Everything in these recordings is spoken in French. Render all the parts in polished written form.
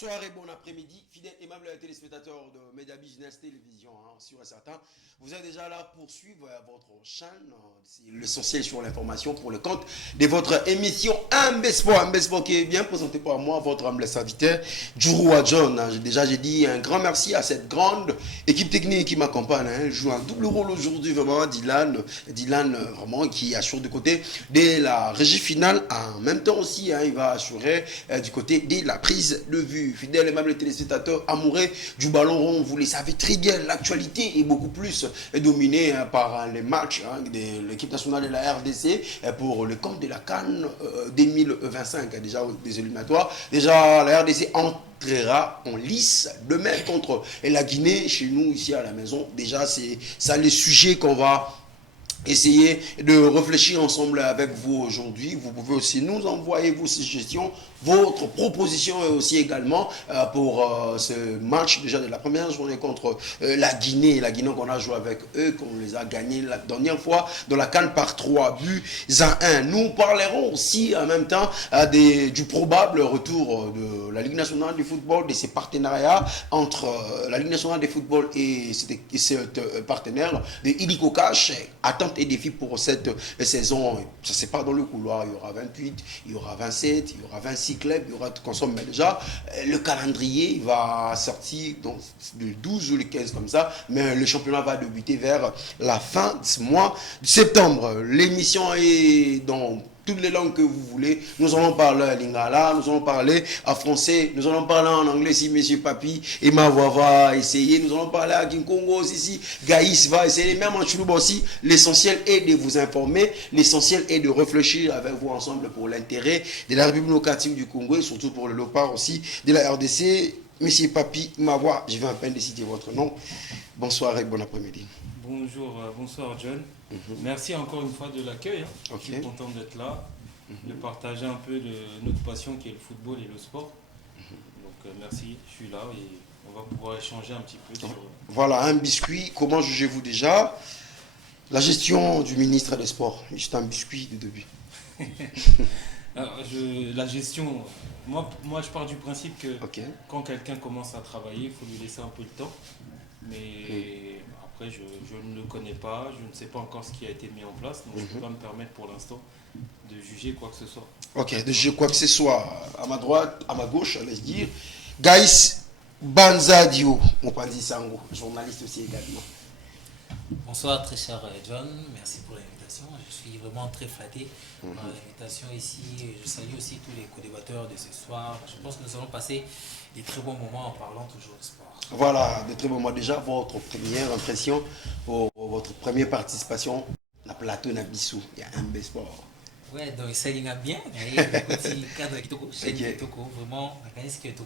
Bonsoir et bon après-midi, fidèles et aimables téléspectateurs de Media Business Télévision, sûr et certain. Vous êtes déjà là pour suivre votre chaîne, c'est l'essentiel sur l'information pour le compte de votre émission Mbesport qui est bien présenté par moi, votre humble serviteur, Djourou John. Déjà, j'ai dit un grand merci à cette grande équipe technique qui m'accompagne. Je joue un double rôle aujourd'hui, vraiment, Dylan, vraiment, qui assure du côté de la régie finale. En même temps aussi, il va assurer du côté de la prise de vue. Fidèles et aimables téléspectateurs amoureux du ballon rond, vous le savez très bien, l'actualité est beaucoup plus dominée par les matchs de l'équipe nationale de la RDC pour le compte de la CAN 2025, déjà des éliminatoires. Déjà, la RDC entrera en lice demain contre la Guinée, chez nous, ici à la maison. Déjà, c'est ça les sujets qu'on va essayer de réfléchir ensemble avec vous aujourd'hui. Vous pouvez aussi nous envoyer vos suggestions, votre proposition aussi également pour ce match déjà de la première journée contre la Guinée. La Guinée qu'on a joué avec eux, qu'on les a gagnés la dernière fois dans la CAN par 3-1. Nous parlerons aussi en même temps du probable retour de la Ligue nationale du football, de ses partenariats entre la Ligue nationale du football et cet partenaire de Illico Cash. Attentes et défis pour cette saison. Ça c'est pas dans le couloir. Il y aura 28, il y aura 27, il y aura 26 clubs, il y aura tout consomme. Mais déjà, le calendrier va sortir donc, le 12 ou le 15 comme ça. Mais le championnat va débuter vers la fin de ce mois de septembre. L'émission est dans toutes les langues que vous voulez. Nous allons parler à lingala, nous allons parler en français, nous allons parler en anglais si M. Papi et ma voix va essayer. Nous allons parler à Kinkongo aussi, si Gaïs va essayer. Même en Choulouba aussi, l'essentiel est de vous informer, l'essentiel est de réfléchir avec vous ensemble pour l'intérêt de la République démocratique du Congo et surtout pour le Lopar aussi de la RDC. M. Papi, ma voix, je vais à peine de citer votre nom. Bonsoir et bon après-midi. Bonsoir John. Merci encore une fois de l'accueil. Okay. Je suis content d'être là, de partager un peu de notre passion qui est le football et le sport. Donc merci, je suis là et on va pouvoir échanger un petit peu sur... Voilà, un biscuit. Comment jugez-vous déjà la gestion du ministre des Sports? Juste un biscuit de début. Alors, la gestion, moi je pars du principe que quand quelqu'un commence à travailler, il faut lui laisser un peu le temps. Mais après, je ne le connais pas, je ne sais pas encore ce qui a été mis en place, donc je ne peux pas me permettre pour l'instant de juger quoi que ce soit. Ok, de juger quoi que ce soit. À ma droite, à ma gauche, allez-y dire. Gaïs Banzadio, mon pandi Sango, journaliste aussi également. Bonsoir très cher John, merci pour l'invitation. Je suis vraiment très flatté par l'invitation ici. Je salue aussi tous les co-débatteurs de ce soir. Je pense que nous allons passer des très bons moments en parlant toujours de sport. Voilà, de très bons moments déjà. Votre première impression, votre première participation, la plateau Nabissou, il y a un bel sport. Ouais, donc ça y est bien. Le petit cadre qui est vraiment,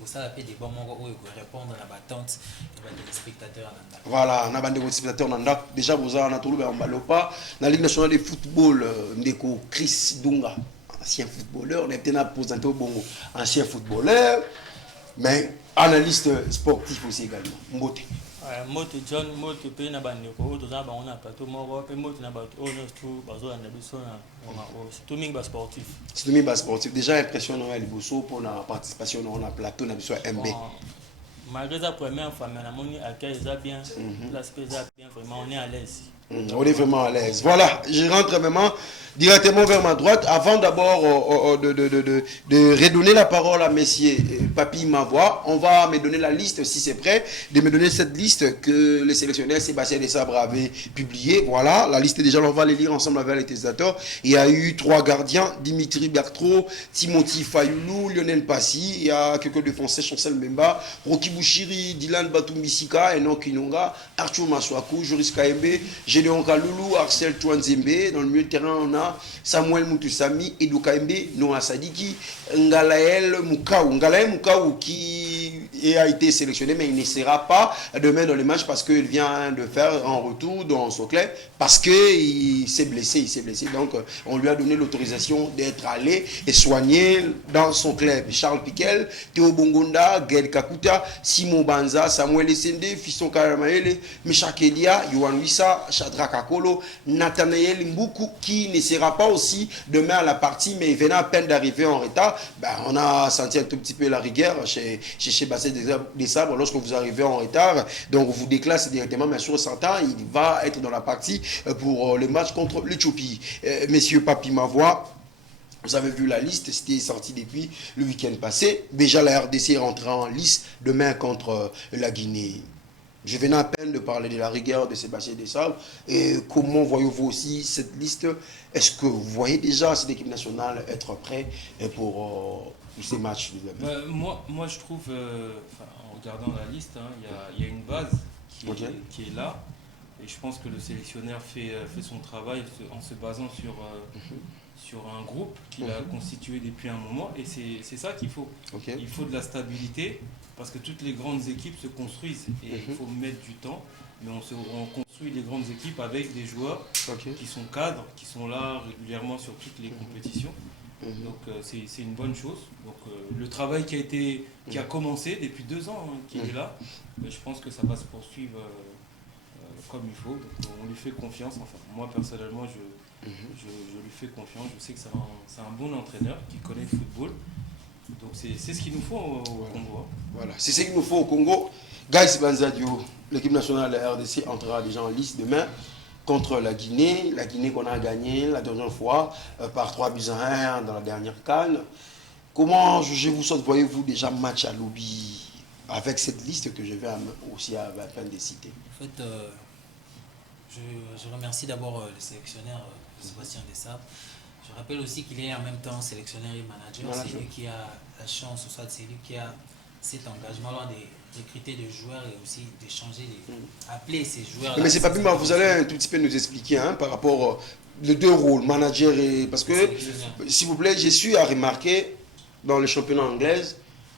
ça a fait des bons moments où il faut répondre à la battante des spectateurs. Voilà, on a des spectateurs. Déjà, vous avez trouvé en Balopa, la Ligue nationale de football, Ndeko Chris Dunga, ancien footballeur, on a été présenté au Bongo, ancien footballeur, mais analyste sportif aussi également. Mbote. Moto John, moto pe na bandeko, to za ba on a plateau moko, pe moto na bato on a tout bazo na biso na c'est mingi ba sportif. C'est mingi ba sportif. Déjà impressionnant à Liboso pour la participation dans la plateau na biso MB. Malgré la première fois, mais la monnaie accueille ça bien, l'aspect ça bien, vraiment on est à l'aise. On est vraiment à l'aise. Voilà, je rentre vraiment directement vers ma droite avant d'abord de redonner la parole à messieurs Papi Mavoie. On va me donner la liste, si c'est prêt, de me donner cette liste que le sélectionneur Sébastien Desabre avait publiée. Voilà, la liste déjà, on va les lire ensemble avec les téléspectateurs. Il y a eu 3 gardiens, Dimitri Bertro, Timothy Fayoulou, Lionel Passy. Il y a quelques défenseurs, Chancel Memba, Rocky Bouchiri, Dylan Batumisika, Enoch Inonga, Arthur Maswaku, Joris Kaembe, Gédéon Kaloulou, Arcel Touanzembe. Dans le milieu de terrain, on a Samuel Mutusami, Edu Kaembe, Noah Sadiki, Ngalael Mukau qui et a été sélectionné, mais il ne sera pas demain dans le match parce qu'il vient de faire un retour dans son club, parce qu'il s'est blessé, Donc, on lui a donné l'autorisation d'être allé et soigné dans son club. Charles Piquel, Théo Bongonda, Gaël Kakuta, Simon Banza, Samuel Essende, Fiston Karamaele, Micha Kedia, Yohan Wissa, Shadrach Akolo, Nathanaël Mboukou, qui ne sera pas aussi demain à la partie, mais venant à peine d'arriver en retard. On a senti un tout petit peu la rigueur chez Basset des Sabres lorsque vous arrivez en retard. Donc, vous déclassez directement, mais sur 100 ans, il va être dans la partie pour le match contre l'Éthiopie. Messieurs Papi Mavoie, vous avez vu la liste, c'était sorti depuis le week-end passé. Déjà, la RDC rentrera en lice demain contre la Guinée. Je venais à peine de parler de la rigueur de Sébastien Desabre. Et comment voyez-vous aussi cette liste? Est-ce que vous voyez déjà cette équipe nationale être prêt pour ces matchs? Moi, je trouve, en regardant la liste, il y a une base qui est là. Et je pense que le sélectionneur fait son travail en se basant sur un groupe qu'il a constitué depuis un moment. Et c'est ça qu'il faut. Il faut de la stabilité, parce que toutes les grandes équipes se construisent. Et il faut mettre du temps. Mais on construit les grandes équipes avec des joueurs qui sont cadres, qui sont là régulièrement sur toutes les compétitions. Donc c'est une bonne chose. Donc le travail qui a commencé depuis 2 ans, qui est là, je pense que ça va se poursuivre comme il faut. Donc, on lui fait confiance. Enfin, moi personnellement, je lui fais confiance. Je sais que c'est un bon entraîneur qui connaît le football. Donc c'est ce qu'il nous faut au Congo. Voilà, c'est ce qu'il nous faut au Congo. Gaïs Banzadio, l'équipe nationale de la RDC entrera déjà en lice demain contre la Guinée. La Guinée qu'on a gagnée la dernière fois par 3-1 dans la dernière CAN. Comment jugez-vous ça? Voyez-vous déjà match à lobby avec cette liste que je vais aussi à la fin de citer? En fait, je remercie d'abord le sélectionneur Sébastien Desabre. Je rappelle aussi qu'il est en même temps sélectionneur et manager. C'est lui qui a la chance, soit c'est lui qui a cet engagement-là de recruter des joueurs et aussi d'échanger, appeler ces joueurs. Mais c'est pas plus mal, vous allez un tout petit peu nous expliquer par rapport aux 2 rôles, manager et... Parce que, s'il vous plaît, j'ai su à remarquer dans le championnat anglais,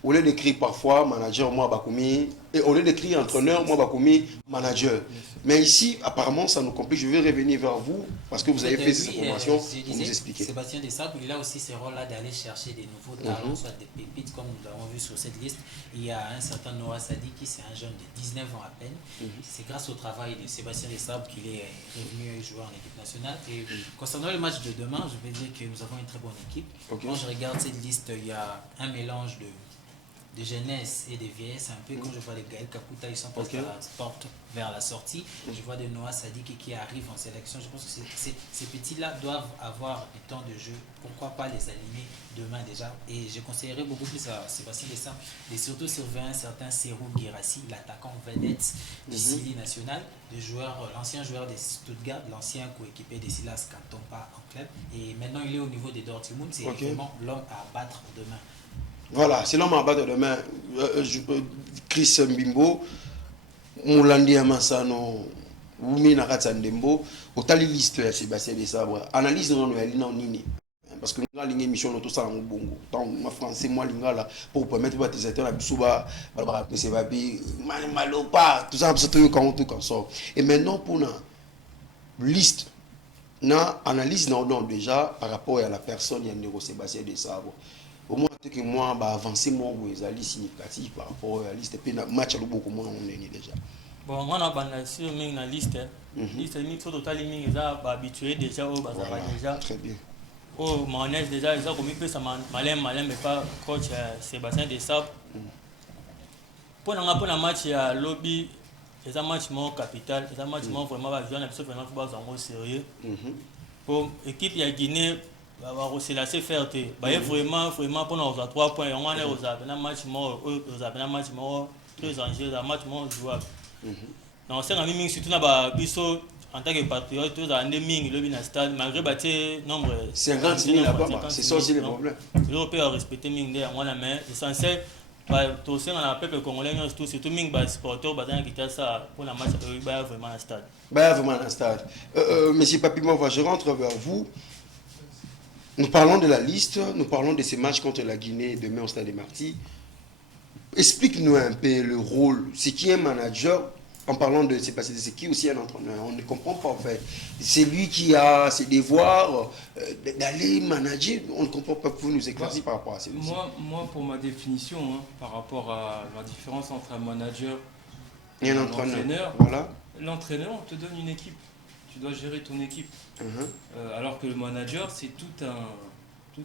au lieu d'écrire parfois manager, moi Bakoumi, et au lieu d'écrire entraîneur, moi Bakoumi, manager. Mais ici, apparemment, ça nous complique. Je vais revenir vers vous parce que vous avez fait cette formation pour nous expliquer. Sébastien Desabre, il a aussi ce rôle-là d'aller chercher des nouveaux talents, soit des pépites, comme nous l'avons vu sur cette liste. Il y a un certain Noah Sadi qui c'est un jeune de 19 ans à peine. C'est grâce au travail de Sébastien Desabre qu'il est revenu jouer en équipe nationale. Et concernant le match de demain, je vais dire que nous avons une très bonne équipe. Quand je regarde cette liste, il y a un mélange de jeunesse et de vieillesse, un peu quand je vois les Gaël Kakuta, ils sont presque à la porte vers la sortie. Je vois des Noah Sadiki qui arrivent en sélection. Je pense que ces petits-là doivent avoir du temps de jeu. Pourquoi pas les aligner demain déjà? Et je conseillerais beaucoup plus à Sébastien Desabre et surtout surveiller un certain Serou Guirassi, l'attaquant vedette du Sili national, l'ancien joueur de Stuttgart, l'ancien coéquipier de Silas Kantompa en club. Et maintenant il est au niveau des Dortmund. C'est vraiment l'homme à battre demain. Voilà, c'est l'homme à battre demain. Chris Mbimbo, Moulandi Amassano, Wumi Nakatsandembo, au tali liste de Sébastien Desabre. Analyse non nini. Parce que nous avons une émission tout ça en bongo. Tant en français, moi, là, pour permettre à tes acteurs, tout ça, tout ça. Et maintenant, pour la liste, na analyse non déjà par rapport à la personne, il y a Sébastien Desabre. Au moins que moi avancer moi est significatif par rapport à la liste et match à beaucoup moins on est déjà. Bon, on a bandé sur la liste. Liste mix total ming est habitué déjà au bazar déjà. Très bien. Oh, Manège déjà ils ont commis peu ça malin mais pas coach Sébastien Desabre. Pour un match à lobby, c'est un match mon capital, c'est un match mon vraiment jouer un vraiment football en sérieux. Pour équipe il y a Guinée c'est la CFRT. Vraiment pour nous à 3 points. On a un match mort, un match mort, très enjeu, un match mort jouable. Donc c'est un ming surtout en tant que patriote, tous en ming le bin stade malgré battre nombre 50 000 là-bas, c'est ça aussi le problème. L'Européen a respecté ming derrière moi la main. L'essentiel, tout ça on a peuple congolais surtout ming supporter qui était ça pour la match vraiment un stade. Vraiment un stade. Monsieur Papimova, je rentre vers vous. Nous parlons de la liste, nous parlons de ces matchs contre la Guinée demain au Stade des Martyrs. explique-nous un peu le rôle. C'est qui un manager? En parlant de c'est qui aussi un entraîneur? On ne comprend pas en fait. C'est lui qui a ses devoirs d'aller manager. On ne comprend pas. Vous nous éclaircir par rapport à ça. Moi, pour ma définition, hein, par rapport à la différence entre un manager et un entraîneur, voilà. L'entraîneur, on te donne une équipe. Tu dois gérer ton équipe. Alors que le manager, c'est tout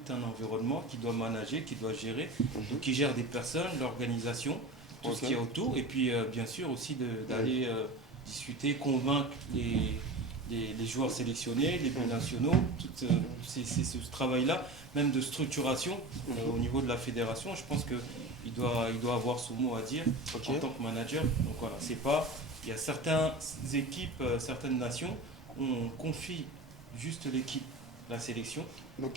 un environnement qui doit manager, qui doit gérer, donc qui gère des personnes, l'organisation, tout ce qui est autour, et puis bien sûr aussi d'aller discuter, convaincre les joueurs sélectionnés, les binationaux, c'est ce travail-là, même de structuration au niveau de la fédération. Je pense qu'il doit avoir son mot à dire en tant que manager. Donc voilà, c'est pas... Il y a certaines équipes, certaines nations, on confie juste l'équipe, la sélection.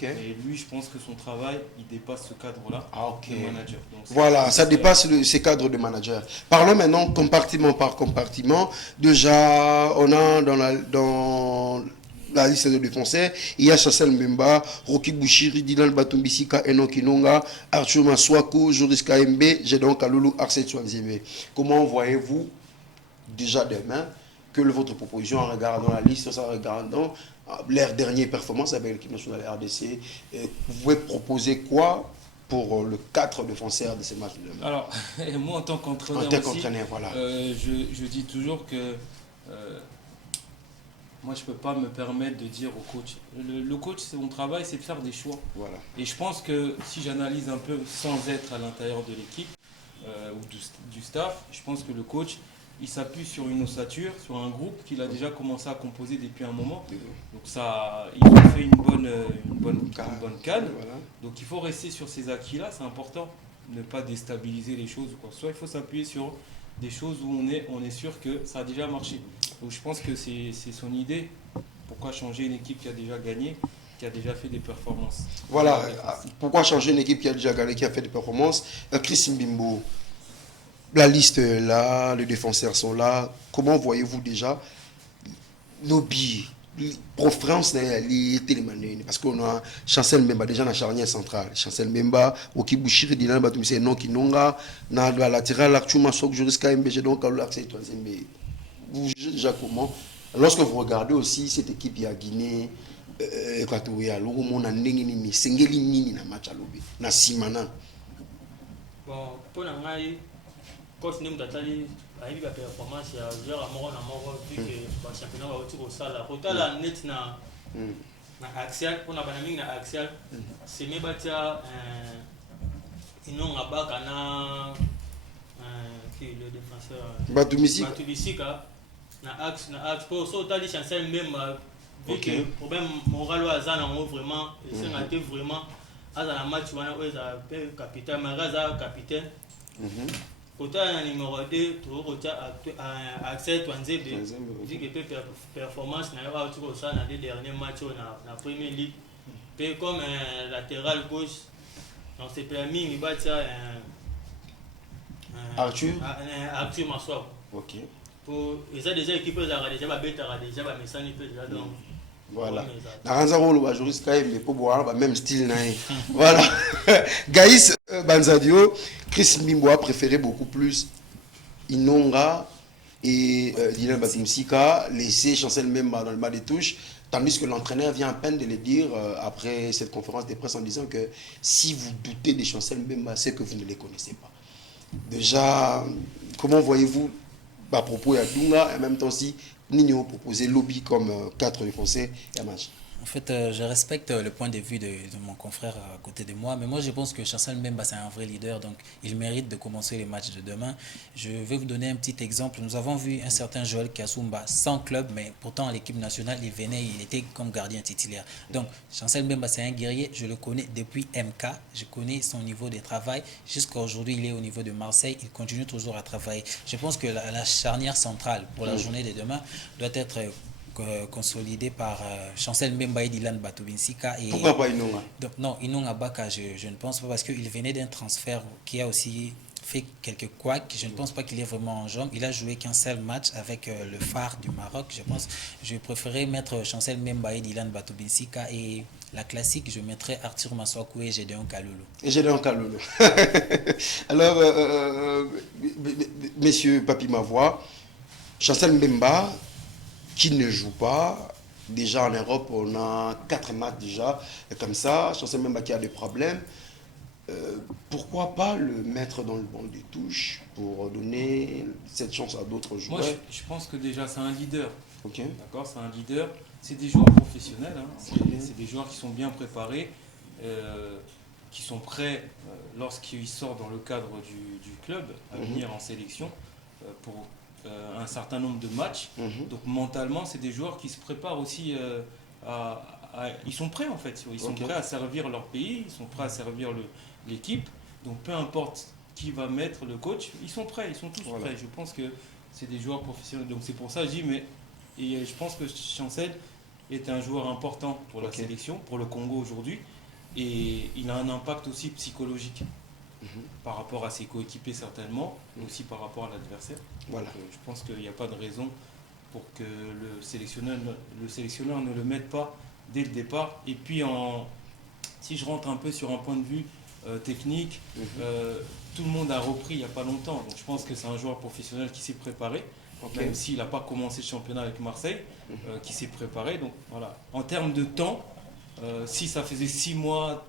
Et lui, je pense que son travail, il dépasse ce cadre-là de manager. Donc, voilà, ça dépasse ces cadres de manager. Parlons maintenant compartiment par compartiment. Déjà, on a dans la liste de défenseurs, il y a Chancel Mbemba, Rocky Bouchiri, Dylan Batumbisika, Enoch Kinonga, Arthur Maswako, Joris KMB, Jedon Kalulu, Arsène Swanzime. Comment voyez-vous déjà demain que votre proposition en regardant la liste, en regardant leur dernière performance avec l'équipe nationale RDC, vous pouvez proposer quoi pour le 4 défenseurs de ces matchs de demain? Alors, moi en tant qu'entraîneur voilà. Je dis toujours que moi je ne peux pas me permettre de dire au coach. Le coach, son travail, c'est de faire des choix. Voilà. Et je pense que si j'analyse un peu sans être à l'intérieur de l'équipe ou du staff, je pense que le coach, il s'appuie sur une ossature, sur un groupe qu'il a déjà commencé à composer depuis un moment. Donc ça, il a fait une bonne canne. Voilà. Donc il faut rester sur ces acquis-là, c'est important. Ne pas déstabiliser les choses. Soit il faut s'appuyer sur des choses où on est sûr que ça a déjà marché. Donc je pense que c'est son idée. Pourquoi changer une équipe qui a déjà gagné, qui a déjà fait des performances? Voilà. Pourquoi changer une équipe qui a déjà gagné, qui a fait des performances? Chris Mbimbo. La liste est là, les défenseurs sont là. Comment voyez-vous déjà nos billes? Pour France, parce qu'on a Chancel Mbemba déjà dans la charnière centrale. Chancel Mbemba, Oki Bouchiri, Dylan Batumise, Non Kinonga, dans la latérale, Arthur Masok, Joris KMB, donc vous jugez déjà comment? Lorsque vous regardez aussi cette équipe, il y a Guinée, équatoriale, où on a Nengini, Sengeli Nini, na match à l'obé, na Simana. Bon, pour l'instant, coach Nim Datali a eu la performance il y a joueur à mort vu que le championnat va retourner au salle. Autant la net na axial, on a banaming na axial, c'est même batia inon abaka na qui le défenseur Batumisika na axe pour ça autant les chancels même vu que problème moral au hasard en vraiment c'est raté vraiment à la match on a capitaine Maraza capitaine. Côté numéro 2, tu as accès à Nzebe, dit que performance n'a pas eu ça dans les derniers matchs dans la première ligue. Puis comme latéral gauche, on s'est permis de battre Arthur Maswako. Ok. Pour ils ont déjà équipé déjà mais ça n'est pas déjà donc. Voilà. Même style. Voilà. Gaïs Banzadio, Chris Mbimbo a préféré beaucoup plus Inonga et Dylan Batumsika, laisser Chancel Mbemba dans le bas des touches, tandis que l'entraîneur vient à peine de le dire après cette conférence de presse en disant que si vous doutez de Chancel Mbemba, c'est que vous ne les connaissez pas. Déjà, comment voyez-vous à propos de Dunga et en même temps aussi Nino proposé lobby comme 4 défenseurs et un match? En fait, je respecte le point de vue de mon confrère à côté de moi, mais moi je pense que Chancel Mbemba c'est un vrai leader, donc il mérite de commencer les matchs de demain. Je vais vous donner un petit exemple. Nous avons vu un certain Joël Kasumba sans club, mais pourtant à l'équipe nationale, il était comme gardien titulaire. Donc Chancel Mbemba c'est un guerrier, je le connais depuis MK, je connais son niveau de travail. Jusqu'à aujourd'hui, il est au niveau de Marseille, il continue toujours à travailler. Je pense que la charnière centrale pour la journée de demain doit être consolidé par Chancel Mbemba et Dylan Batubinsika. Pourquoi pas Inonga? Donc non, Inonga Baka, je ne pense pas, parce qu'il venait d'un transfert qui a aussi fait quelques couacs. Je ne pense pas qu'il est vraiment en jambes. Il a joué qu'un seul match avec le phare du Maroc. Je pense je préférais mettre Chancel Mbemba et Dylan Batoubensika. Et la classique, je mettrais Arthur Maswakou et Gédéon Kaloulou. Et Gédéon Kaloulou. Alors, messieurs Papi Mavoie, Chancel Mbemba, qui ne joue pas. Déjà en Europe, on a 4 matchs déjà. Et comme ça, Chancel Mbemba qui a des problèmes. Pourquoi pas le mettre dans le banc des touches pour donner cette chance à d'autres joueurs? Moi, je pense que déjà, c'est un leader. Ok. D'accord, c'est un leader. C'est des joueurs professionnels. Hein. C'est des joueurs qui sont bien préparés, qui sont prêts lorsqu'ils sortent dans le cadre du club à venir en sélection pour un certain nombre de matchs. Donc mentalement, c'est des joueurs qui se préparent aussi ils sont prêts en fait. Ils sont prêts à servir leur pays, ils sont prêts à servir l'équipe. Donc peu importe qui va mettre le coach, ils sont prêts, ils sont tous prêts. Je pense que c'est des joueurs professionnels. Donc c'est pour ça que je dis, et je pense que Chancel est un joueur important pour la sélection, pour le Congo aujourd'hui. Et il a un impact aussi psychologique par rapport à ses coéquipiers certainement, mais aussi par rapport à l'adversaire. Voilà. Je pense qu'il n'y a pas de raison pour que le sélectionneur ne le mette pas dès le départ. Et puis, si je rentre un peu sur un point de vue technique, tout le monde a repris il n'y a pas longtemps. Donc je pense que c'est un joueur professionnel qui s'est préparé, même s'il n'a pas commencé le championnat avec Marseille, qui s'est préparé. Donc voilà. En termes de temps, si ça faisait 6 mois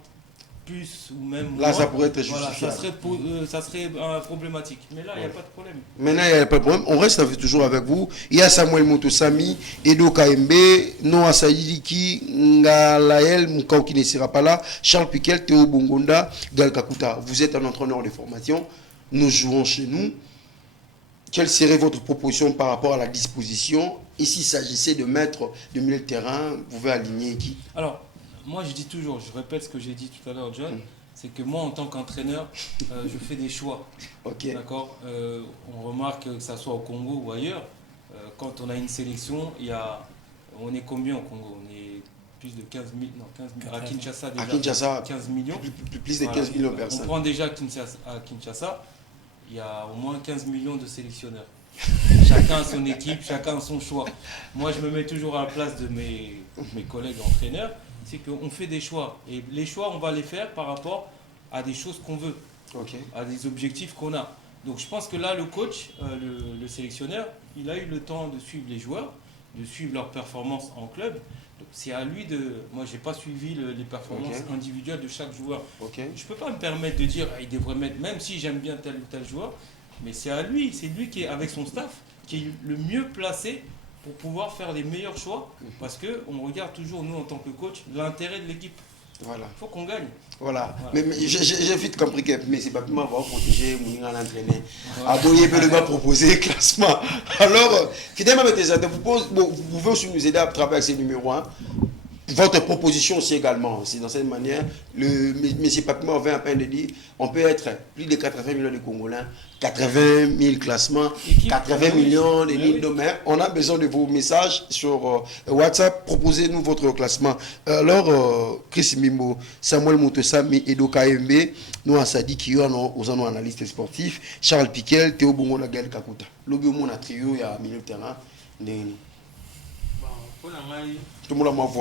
plus ou même là, moins, ça pourrait être justifié. Voilà, ça serait problématique. Mais là, il n'y a pas de problème. Maintenant, il n'y a pas de problème. On reste toujours avec vous. Il y a Samuel Motosami, Edo KMB, Noah Saïdiki, Ngalael Moukao qui ne sera pas là, Charles Piquel, Théo Bongonda, Gal Kakuta. Vous êtes un entraîneur de formation. Nous jouons chez nous. Quelle serait votre proposition par rapport à la disposition? Et s'il s'agissait de mettre de milieu de terrain, vous pouvez aligner qui? Alors, moi, je dis toujours, je répète ce que j'ai dit tout à l'heure, John, c'est que moi, en tant qu'entraîneur, je fais des choix. D'accord. On remarque que ça soit au Congo ou ailleurs, quand on a une sélection, on est combien au Congo? On est plus de 15 000, non, 15 000. À Kinshasa, déjà, à Kinshasa, 15 millions. Plus de 15 millions de personnes. On prend déjà à Kinshasa, il y a au moins 15 millions de sélectionneurs. Chacun a son équipe, chacun a son choix. Moi, je me mets toujours à la place de mes collègues entraîneurs. C'est qu'on fait des choix. Et les choix, on va les faire par rapport à des choses qu'on veut, à des objectifs qu'on a. Donc je pense que là, le coach, le sélectionneur, il a eu le temps de suivre les joueurs, de suivre leurs performances en club. Donc c'est à lui de... Moi, je n'ai pas suivi les performances individuelles de chaque joueur. Je ne peux pas me permettre de dire il devrait mettre, même si j'aime bien tel ou tel joueur, mais c'est à lui, c'est lui qui est avec son staff, qui est le mieux placé pour pouvoir faire les meilleurs choix, parce qu'on regarde toujours, nous, en tant que coach, l'intérêt de l'équipe. Voilà. Il faut qu'on gagne. Voilà. Mais j'ai vite compris que c'est pas pour avoir protégé, mon entraîné. Aboyer peut le bas proposer classement. Alors, finalement, vous pouvez aussi nous aider à travailler avec ces numéros 1. Votre proposition aussi également, c'est dans cette manière, M. Papima avait un peu de dire, on peut être plus de 80 millions de Congolais, 80 000 classements, 80 millions de lignes de mer. On a besoin de vos messages sur WhatsApp. Proposez-nous votre classement. Alors, Chris Mimbo, Samuel Motosami, Edo KMB, Noah Sadi qui aux analystes sportifs, Charles Piquel, Théo Bongo, Gaël Kakuta. L'objet au trio, il y a un milieu de terrain. Tout le monde m'a vu.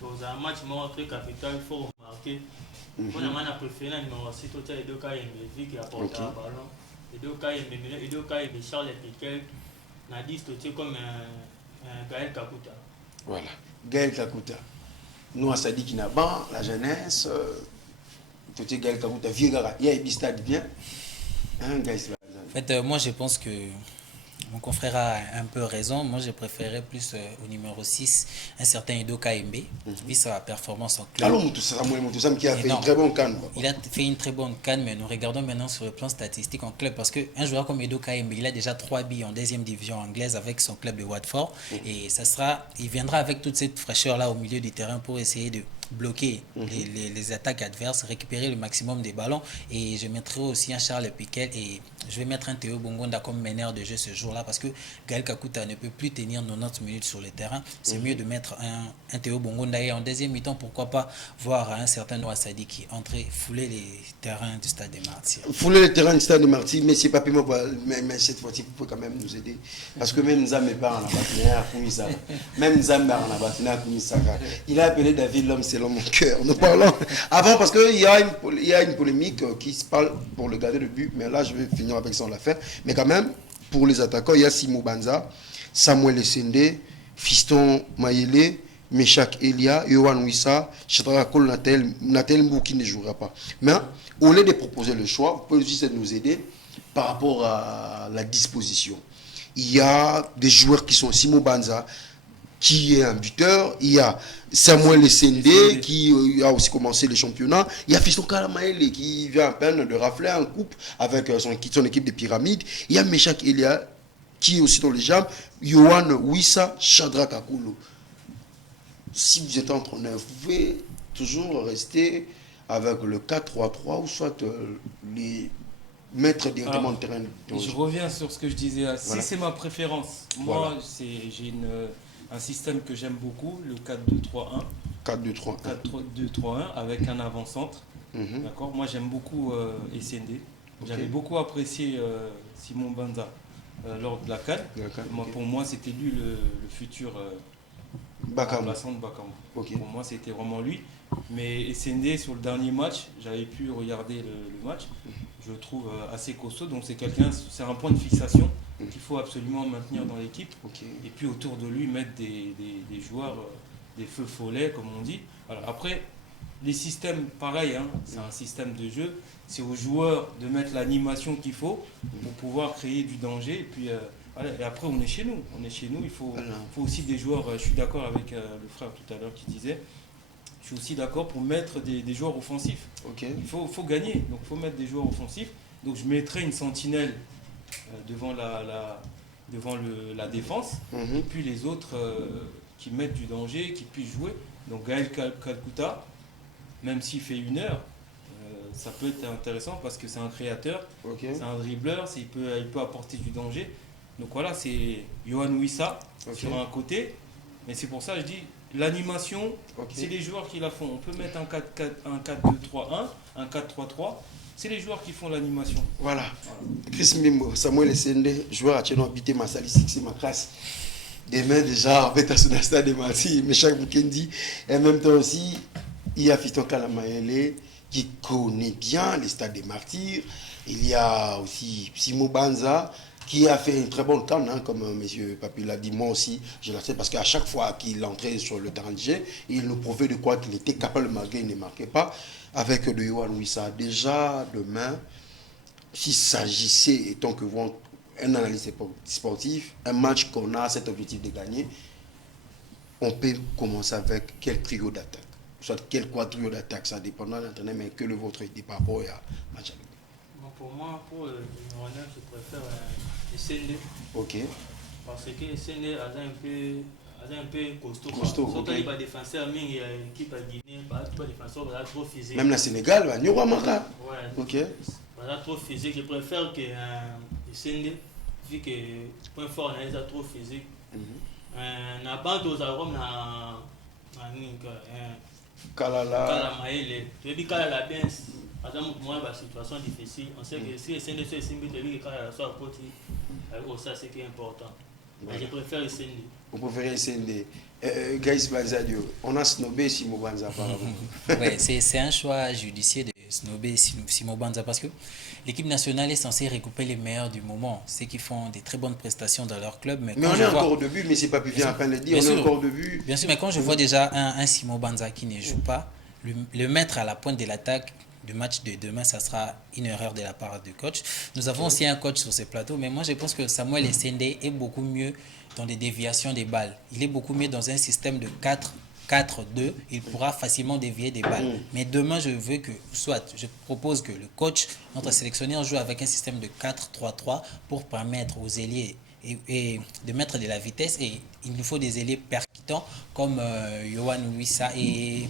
Pour un match très capital, il faut remarquer. Pour a préféré un numéro 6, Edo KMB, vu qu'il a porté un ballon. Edo KMB, Charles Piquel, Nadis, comme Gaël Kakuta. Voilà, Gaël Kakuta. Nous, ça dit qu'il n'a pas la jeunesse. Gaël Kakuta, vieux gars, il y a un stade bien. En fait, moi, je pense que mon confrère a un peu raison. Moi, je préférais plus au numéro 6, un certain Edo KMB, vu sa performance en club. Alors, Samuel Motosami qui a fait une très bonne canne. Il a fait une très bonne canne, mais nous regardons maintenant sur le plan statistique en club. Parce qu'un joueur comme Edo KMB, il a déjà 3 billes en deuxième division anglaise avec son club de Watford. Et il viendra avec toute cette fraîcheur-là au milieu du terrain pour essayer bloquer les attaques adverses, récupérer le maximum des ballons. Et je mettrai aussi un Charles Piquet et je vais mettre un Théo Bongonda comme meneur de jeu ce jour-là parce que Gaël Kakuta ne peut plus tenir 90 minutes sur le terrain. C'est mieux de mettre un Théo Bongonda et en deuxième mi-temps, pourquoi pas voir un certain Noah Sadi qui entrait fouler les terrains du Stade des Martyrs. Fouler les terrains du Stade des Martyrs, mais c'est pas piment, mais cette fois-ci, vous pouvez quand même nous aider. Parce que même Nzam n'est pas en abattement à Koumissa. Même Nzam est en abattement à Koumissa. Il a appelé David l'homme selon mon cœur. Nous parlons avant parce qu'il y a une polémique qui se parle pour le gardien de but, mais là je vais finir avec ça, on l'a fait. Mais quand même, pour les attaquants, il y a Simo Banza, Samuel Essende, Fiston Mayele, Meshak Elia, Yohan Wissa, Shadraka Kol Natel Mbou qui ne jouera pas. Mais au lieu de proposer le choix, vous pouvez aussi nous aider par rapport à la disposition. Il y a des joueurs qui sont Simo Banza, qui est un buteur. Il y a Samuel Essende, qui a aussi commencé le championnat. Il y a Fiston Kalamaele, qui vient à peine de rafler en coupe avec son équipe de Pyramides. Il y a Meshak Elia, qui est aussi dans les jambes. Yohan Wissa, Shadraka Kolo. Si vous êtes entraîneur, vous pouvez toujours rester avec le 4-3-3 ou soit les mettre directement le terrain. Je reviens sur ce que je disais. Si c'est ma préférence, moi j'ai un système que j'aime beaucoup, le 4-2-3-1. 4-2-3-1. 4-2-3-1 avec un avant-centre. D'accord. Moi j'aime beaucoup Essende. J'avais beaucoup apprécié Simon Banza lors de la CAN. Pour moi c'était lui le futur remplaçant de Bakambu. Pour moi c'était vraiment lui. Mais Essende sur le dernier match, j'avais pu regarder le match. Je le trouve assez costaud. Donc c'est un point de fixation qu'il faut absolument maintenir dans l'équipe. Et puis autour de lui mettre des joueurs, des feux follets comme on dit. Voilà. Après, les systèmes, pareil, c'est un système de jeu. C'est aux joueurs de mettre l'animation qu'il faut pour pouvoir créer du danger. Et puis voilà. Et après, on est chez nous. Il faut aussi des joueurs. Je suis d'accord avec le frère tout à l'heure qui disait. Je suis aussi d'accord pour mettre des joueurs offensifs. Il faut gagner, donc il faut mettre des joueurs offensifs. Donc je mettrai une sentinelle devant la défense, et puis les autres qui mettent du danger, qui puissent jouer. Donc Gaël Kakuta, même s'il fait 1 heure, ça peut être intéressant parce que c'est un créateur, c'est un dribbleur, il peut apporter du danger. Donc voilà, c'est Yohan Wissa sur un côté, mais c'est pour ça que je dis, l'animation, c'est les joueurs qui la font. On peut mettre un 4-2-3-1, un 4-3-3. C'est les joueurs qui font l'animation. Voilà. Chris Mbimbo, Samuel Essende, joueur à Tchénon, habité Massali, c'est ma classe. Demain déjà, avec la Stade des Martyrs, mais chaque week-end, et en même temps aussi, il y a Fiston Kalamaele qui connaît bien les Stades des Martyrs. Il y a aussi Simo Banza, qui a fait une très bonne canne, comme M. Papi l'a dit, moi aussi, je la sais, parce qu'à chaque fois qu'il entrait sur le terrain de jeu, il nous prouvait de quoi qu'il était capable de marquer, il ne marquait pas, avec de Yohan Wissa. Déjà, demain, s'il s'agissait, étant que vous, un analyste sportif, un match qu'on a cet objectif de gagner, on peut commencer avec quel trio d'attaque, soit quel quadrio d'attaque, ça dépend de l'entraîneur, mais que le vôtre dit par rapport à match avec. Pour moi, pour le numéro 9, je préfère Essende. Parce que Essende a un peu costaud. Surtout il va défenseur, mais il y a une équipe à Guinée, pas défenseur, il va trop physique. Même la Sénégal, il y a Maka. Il va trop physique. Je préfère que Essende, vu que point fort, il est trop physique. On a pas aux arômes, Kalala Maele. Tu dis Kalala bien. Par exemple, moi, la situation difficile. On sait que si Essende est simple, de lui, quand il soit à côté, ça c'est qui est important. Je préfère Essende. Vous préférez Essende. Gaïs Banzadio, on a snobé Simo Banza apparemment. Oui, c'est un choix judicieux de snobber Simo Banza parce que l'équipe nationale est censée recouper les meilleurs du moment, ceux qui font des très bonnes prestations dans leur club. Mais on est encore au début, mais c'est pas plus bien à peine de dire, on est encore au début. Bien sûr, mais quand je vois déjà un Simo Banza qui ne joue pas, le mettre à la pointe de l'attaque du match de demain, ça sera une erreur de la part du coach. Nous avons aussi un coach sur ce plateau, mais moi je pense que Samuel Essende est beaucoup mieux dans des déviations des balles. Il est beaucoup mieux dans un système de 4-4-2. Il pourra facilement dévier des balles. Mais demain, je propose que le coach, notre sélectionneur, joue avec un système de 4-3-3 pour permettre aux ailiers et de mettre de la vitesse. Et il nous faut des ailiers percutants comme Yohan Wissa et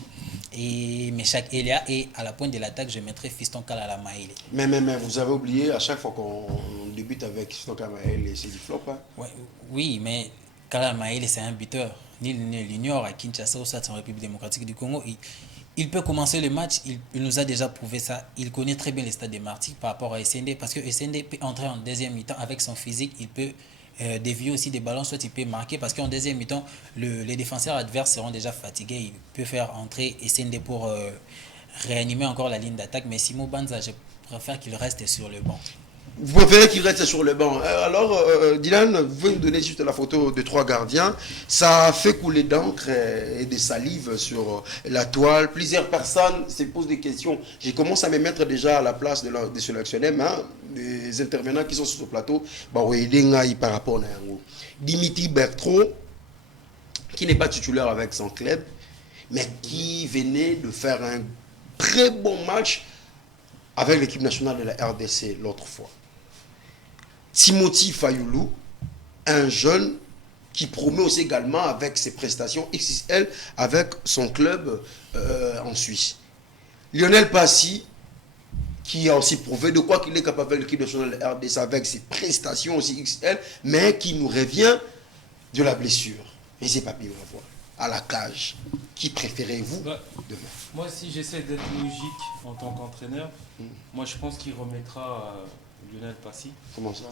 et Meshak Elia. Et à la pointe de l'attaque, je mettrai Fiston Kalala Maele. Mais, vous avez oublié, à chaque fois qu'on débute avec Fiston Kalala Maele, c'est du flop. Hein? Ouais, oui, mais Kalala Maele, c'est un buteur. Nul ne l'ignore, à Kinshasa ou en République démocratique du Congo. Il peut commencer le match, il nous a déjà prouvé ça. Il connaît très bien les stades de Martigues par rapport à SND, parce que SND peut entrer en deuxième mi-temps avec son physique, il peut dévier aussi des ballons, soit il peut marquer, parce qu'en deuxième mi-temps, les défenseurs adverses seront déjà fatigués. Il peut faire entrer SND pour réanimer encore la ligne d'attaque, mais Simo Banza, je préfère qu'il reste sur le banc. Vous préférez qu'il reste sur le banc. Alors, Dylan, vous pouvez nous donner juste la photo de 3 gardiens. Ça a fait couler d'encre et de salive sur la toile. Plusieurs personnes se posent des questions. J'ai commencé à me mettre déjà à la place des sélectionneurs, hein, des intervenants qui sont sur ce plateau. Par rapport à Dimitri Bertrand, qui n'est pas titulaire avec son club, mais qui venait de faire un très bon match avec l'équipe nationale de la RDC l'autre fois. Timothy Fayoulou, un jeune qui promet aussi également avec ses prestations XXL avec son club en Suisse. Lionel Passy, qui a aussi prouvé de quoi qu'il est capable avec l'équipe nationale de la RDC avec ses prestations aussi XXL, mais qui nous revient de la blessure. Et c'est pas pire à voir. À la cage. Qui préférez-vous demain? Moi, si j'essaie d'être logique en tant qu'entraîneur, moi je pense qu'il remettra Lionel Passy. Comment ça?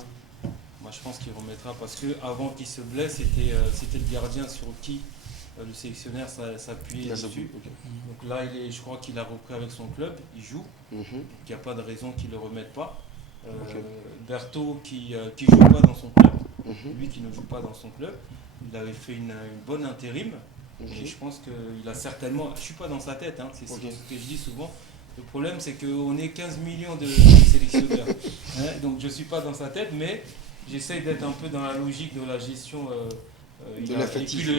Moi je pense qu'il remettra parce que avant qu'il se blesse, c'était le gardien sur qui le sélectionneur s'appuyait dessus. Okay. Donc là, je crois qu'il a repris avec son club, il joue. Donc il n'y a pas de raison qu'il ne le remette pas. Berthaud qui ne joue pas dans son club, lui qui ne joue pas dans son club, il avait fait une bonne intérim. Et je pense qu'il a certainement, je ne suis pas dans sa tête, hein, c'est ce que je dis souvent. Le problème, c'est qu'on est 15 millions de sélectionneurs. Hein, donc je ne suis pas dans sa tête, mais j'essaye d'être un peu dans la logique de la gestion. Et puis le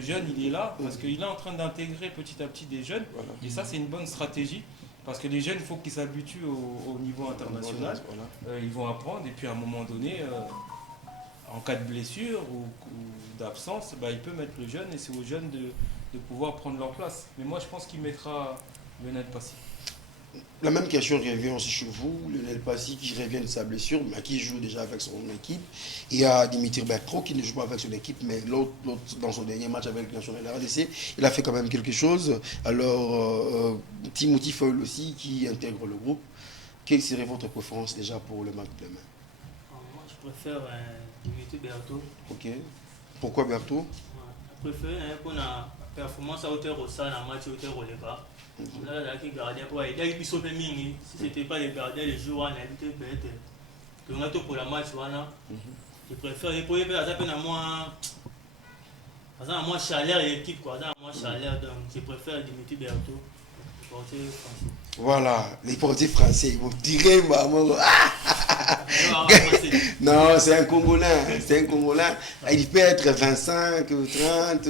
jeune, il est là parce qu'il est en train d'intégrer petit à petit des jeunes. Voilà. Et ça, c'est une bonne stratégie. Parce que les jeunes, il faut qu'ils s'habituent au niveau international. Voilà. Ils vont apprendre et puis à un moment donné, en cas de blessure ou d'absence, il peut mettre le jeune et c'est aux jeunes de pouvoir prendre leur place. Mais moi, je pense qu'il mettra Lionel Passy. La même question revient aussi chez vous. Lionel Passy qui revient de sa blessure, mais qui joue déjà avec son équipe. Il y a Dimitri Bertrand qui ne joue pas avec son équipe, mais l'autre dans son dernier match avec le national RDC, il a fait quand même quelque chose. Alors, Timothy Foyle aussi qui intègre le groupe. Quelle serait votre préférence déjà pour le match de demain? Moi, je préfère Dimitri Berthaud. Ok. Pourquoi Berthaud? Je préfère pour la performance à hauteur au sein, la match à hauteur au départ. Là, il y a gardien pour aider. Si ce n'était pas les gardiens, les joueurs, on a été bête. On a tout pour la match. Je préfère. Pour les faire ça, moins chaleur l'équipe. Moins chaleur. Donc, je préfère Dimitri Berthaud. Voilà, les portiers français. Vous direz, maman. Non, c'est un Congolais. C'est un Congolais. Il peut être 25, 30.